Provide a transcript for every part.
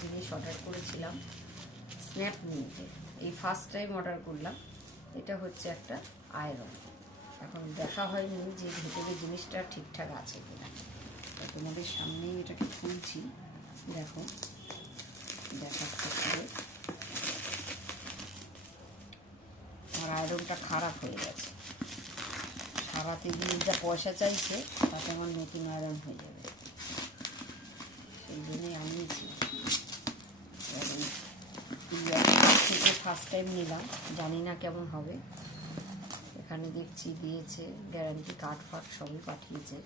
জিনিস অর্ডার করেছিলাম স্ন্যাপমিন্টে, এই ফার্স্ট টাইম অর্ডার করলাম। এটা হচ্ছে একটা আয়রন। এখন দেখা হয়নি যে ভেতরে জিনিসটা ঠিকঠাক আছে কিনা, তোমাদের সামনেই এটাকে খুলছি, দেখো দেখাচ্ছে পুরো। আমার আয়রনটা খারাপ হয়ে গেছে, সারাতে দিয়ে যা পয়সা চাইছে তাতে আমার নতুন আয়রন হয়ে যাবে, সেই জন্যই আনিয়েছি। থেকে ফার্স্ট টাইম নিলাম, জানি না কেমন হবে। এখানে দেখছি দিয়েছে গ্যারান্টি কার্ড ফার্ড সবই পাঠিয়েছে,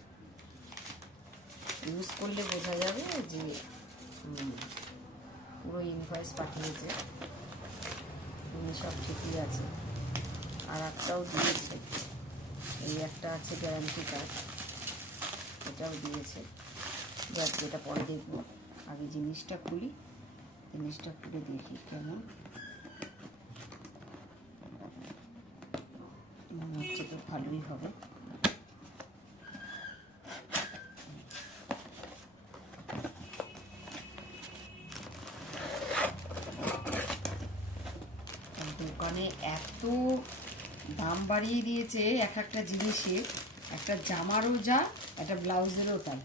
ইউজ করলে বোঝা যাবে যে পুরো ইনভয়েস পাঠিয়েছে, সব ঠিকই আছে। আর একটাও দিয়েছে, এই একটা আছে গ্যারান্টি কার্ড, এটাও দিয়েছে। যাক, যেটা পরে দেখবো, আগে জিনিসটা খুলি, জিনিসটা খুলে দেখি কেমন মনে হচ্ছে, তো ভালোই হবে। দোকানে এত দাম বাড়িয়ে দিয়েছে এক একটা জিনিসের, একটা জামারও যা, একটা ব্লাউজেরও তাই।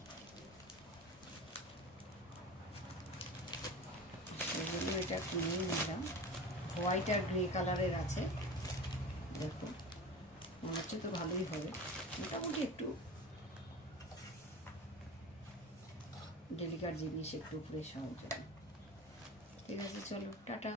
সেগুলো এটা কিনে নিলাম, হোয়াইট আর গ্রে কালারের আছে। দেখো মনে হচ্ছে তো ভালোই হবে, মোটামুটি একটু ডেলিকাট জিনিস, একটু ফ্রেশ হওয়ার জন্য। ঠিক আছে, চলো টাটা।